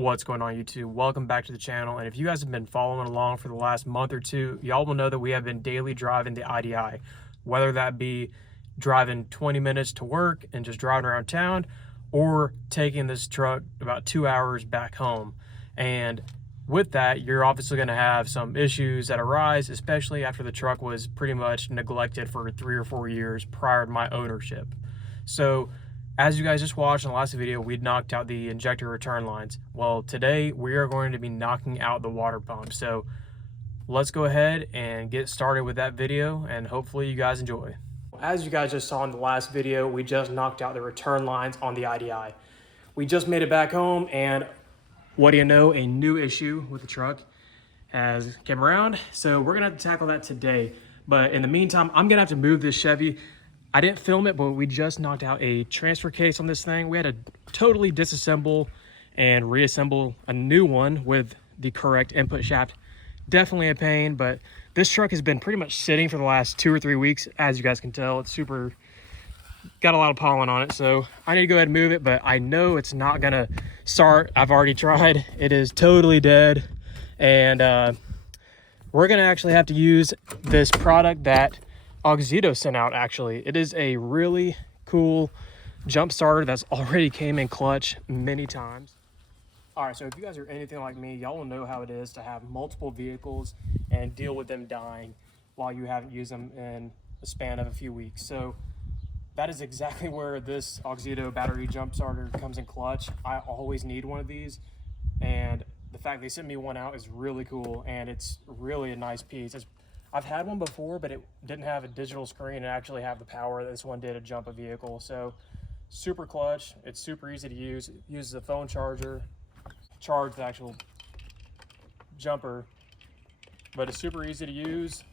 What's going on, YouTube? Welcome back to the channel. And if you guys have been following along for the last month or two, y'all will know that we have been daily driving the IDI, whether that be driving 20 minutes to work and just driving around town, or taking this truck about 2 hours back home. And with that, you're obviously going to have some issues that arise, especially after the truck was pretty much neglected for 3 or 4 years prior to my ownership. So as you guys just watched in the last video, we knocked out the injector return lines. Well, today we are going to be knocking out the water pump. So let's go ahead and get started with that video, and hopefully you guys enjoy. As you guys just saw in the last video, we just knocked out the return lines on the IDI. We just made it back home, and what do you know, a new issue with the truck has came around. So we're gonna have to tackle that today. But in the meantime, I'm gonna have to move this Chevy. I didn't film it, but we just knocked out a transfer case on this thing. We had to totally disassemble and reassemble a new one with the correct input shaft. Definitely a pain, but this truck has been pretty much sitting for the last 2 or 3 weeks. As you guys can tell, it's got a lot of pollen on it. So I need to go ahead and move it, but I know it's not gonna start. I've already tried. It is totally dead. And we're gonna actually have to use this product that Auxito sent out. Actually, it is a really cool jump starter that's already came in clutch many times. All right, so if you guys are anything like me, y'all will know how it is to have multiple vehicles and deal with them dying while you haven't used them in a span of a few weeks. So that is exactly where this Auxito battery jump starter comes in clutch. I always need one of these, and the fact they sent me one out is really cool, and it's really a nice piece. I've had one before, but it didn't have a digital screen and actually have the power that this one did to jump a vehicle. So super clutch. It's super easy to use. It uses a phone charger, charge the actual jumper, but it's super easy to use.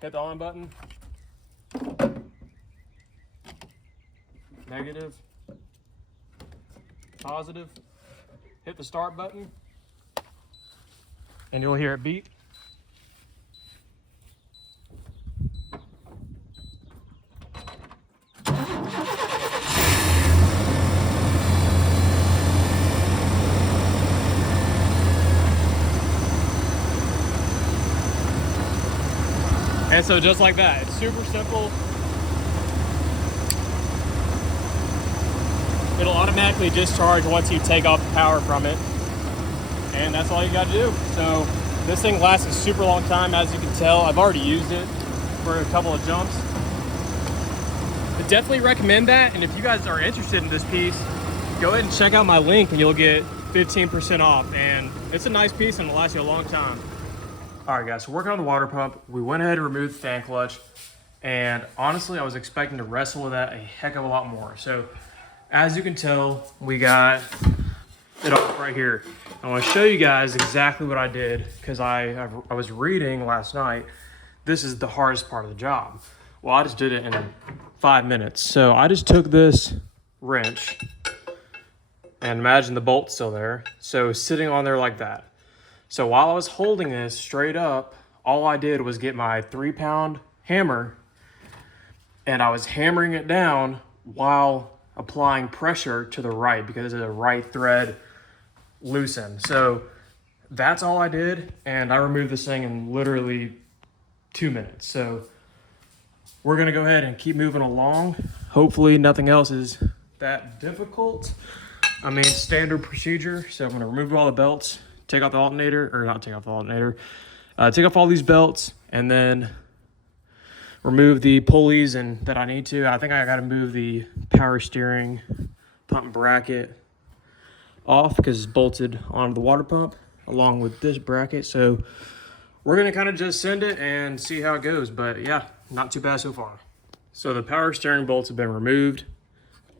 Hit the on button. Negative. Positive. Hit the start button, and you'll hear it beep. And so just like that, it's super simple. It'll automatically discharge once you take off the power from it. And that's all you gotta do. So this thing lasts a super long time, as you can tell. I've already used it for a couple of jumps. I definitely recommend that. And if you guys are interested in this piece, go ahead and check out my link and you'll get 15% off. And it's a nice piece and it'll last you a long time. All right, guys, so working on the water pump, we went ahead and removed the fan clutch, and honestly, I was expecting to wrestle with that a heck of a lot more. So as you can tell, we got it off right here. I want to show you guys exactly what I did, because I was reading last night, this is the hardest part of the job. Well, I just did it in 5 minutes. So I just took this wrench, and imagine the bolt's still there. So sitting on there like that. So while I was holding this straight up, all I did was get my 3-pound hammer, and I was hammering it down while applying pressure to the right, because the right thread loosened. So that's all I did, and I removed this thing in literally 2 minutes. So we're gonna go ahead and keep moving along. Hopefully nothing else is that difficult. I mean, standard procedure. So I'm gonna remove all the belts, take off the alternator, or not take off the alternator, take off all these belts, and then remove the pulleys and that I need to. I think I gotta move the power steering pump bracket off because it's bolted onto the water pump along with this bracket. So we're gonna kind of just send it and see how it goes. But yeah, not too bad so far. So the power steering bolts have been removed,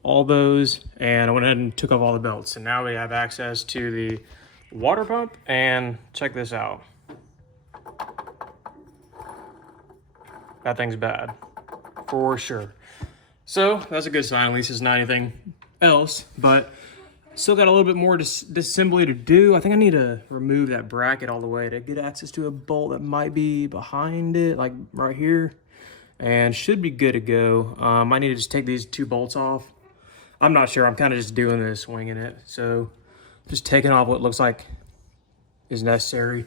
all those, and I went ahead and took off all the belts. And now we have access to the water pump, and check this out. That thing's bad for sure. So that's a good sign. At least it's not anything else, but still got a little bit more disassembly to do. I think I need to remove that bracket all the way to get access to a bolt that might be behind it, like right here, and should be good to go. I need to just take these 2 bolts off. I'm not sure. I'm kind of just doing this, winging it. So just taking off what looks like is necessary.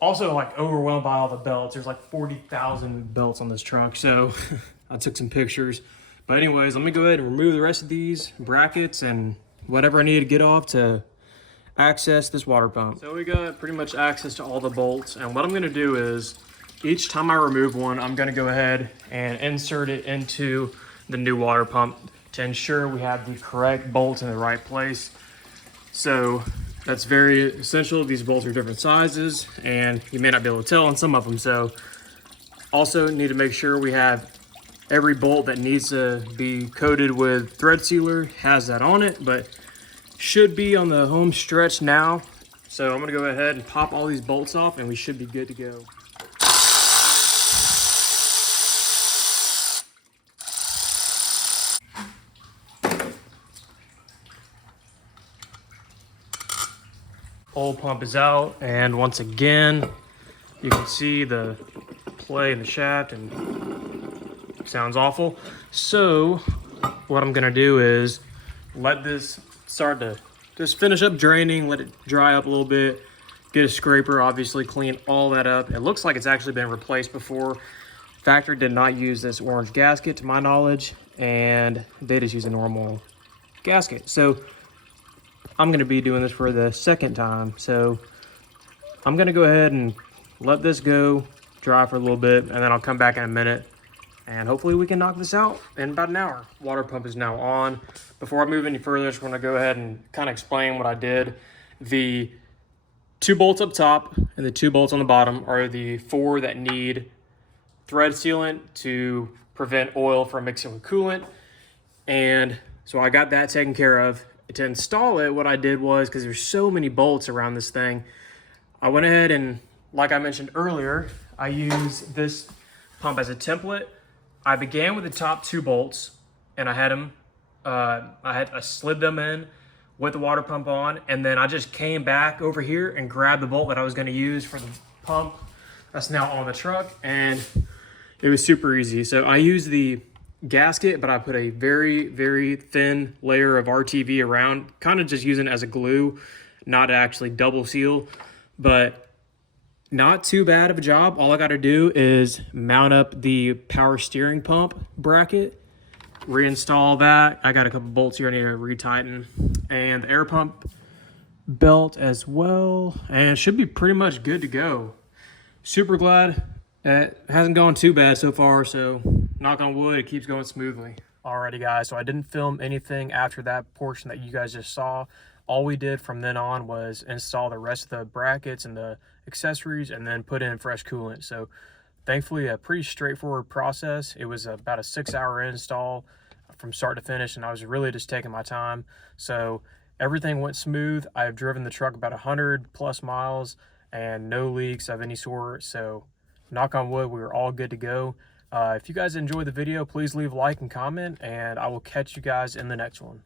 Also, like, overwhelmed by all the belts. There's like 40,000 belts on this truck, so I took some pictures. But anyways, let me go ahead and remove the rest of these brackets and whatever I need to get off to access this water pump. So we got pretty much access to all the bolts, and what I'm gonna do is each time I remove one, I'm gonna go ahead and insert it into the new water pump to ensure we have the correct bolts in the right place. So that's very essential. These bolts are different sizes and you may not be able to tell on some of them. So also need to make sure we have every bolt that needs to be coated with thread sealer has that on it, but should be on the home stretch now. So I'm gonna go ahead and pop all these bolts off and we should be good to go. Old pump is out, and once again you can see the play in the shaft and sounds awful. So what I'm gonna do is let this start to just finish up draining, let it dry up a little bit, get a scraper, obviously clean all that up. It looks like it's actually been replaced before. Factory did not use this orange gasket to my knowledge, and they just use a normal gasket. So I'm gonna be doing this for the second time. So I'm gonna go ahead and let this go dry for a little bit, and then I'll come back in a minute and hopefully we can knock this out in about an hour. Water pump is now on. Before I move any further, I just wanna go ahead and kind of explain what I did. The 2 bolts up top and the 2 bolts on the bottom are the 4 that need thread sealant to prevent oil from mixing with coolant. And so I got that taken care of. To install it, what I did was, because there's so many bolts around this thing, I went ahead and, like I mentioned earlier, I used this pump as a template. I began with the top 2 bolts, and I had them, I slid them in with the water pump on, and then I just came back over here and grabbed the bolt that I was going to use for the pump that's now on the truck, and it was super easy. So I used the gasket, but I put a very, very thin layer of RTV around, kind of just using it as a glue, not actually double seal, but not too bad of a job. All I got to do is mount up the power steering pump bracket, reinstall that. I got a couple bolts here I need to retighten, and the air pump belt as well, and it should be pretty much good to go. Super glad it hasn't gone too bad so far, so knock on wood, it keeps going smoothly. Alrighty guys, so I didn't film anything after that portion that you guys just saw. All we did from then on was install the rest of the brackets and the accessories and then put in fresh coolant. So thankfully a pretty straightforward process. It was about a 6-hour install from start to finish, and I was really just taking my time. So everything went smooth. I've driven the truck about 100+ miles and no leaks of any sort. So knock on wood, we were all good to go. If you guys enjoyed the video, please leave a like and comment, and I will catch you guys in the next one.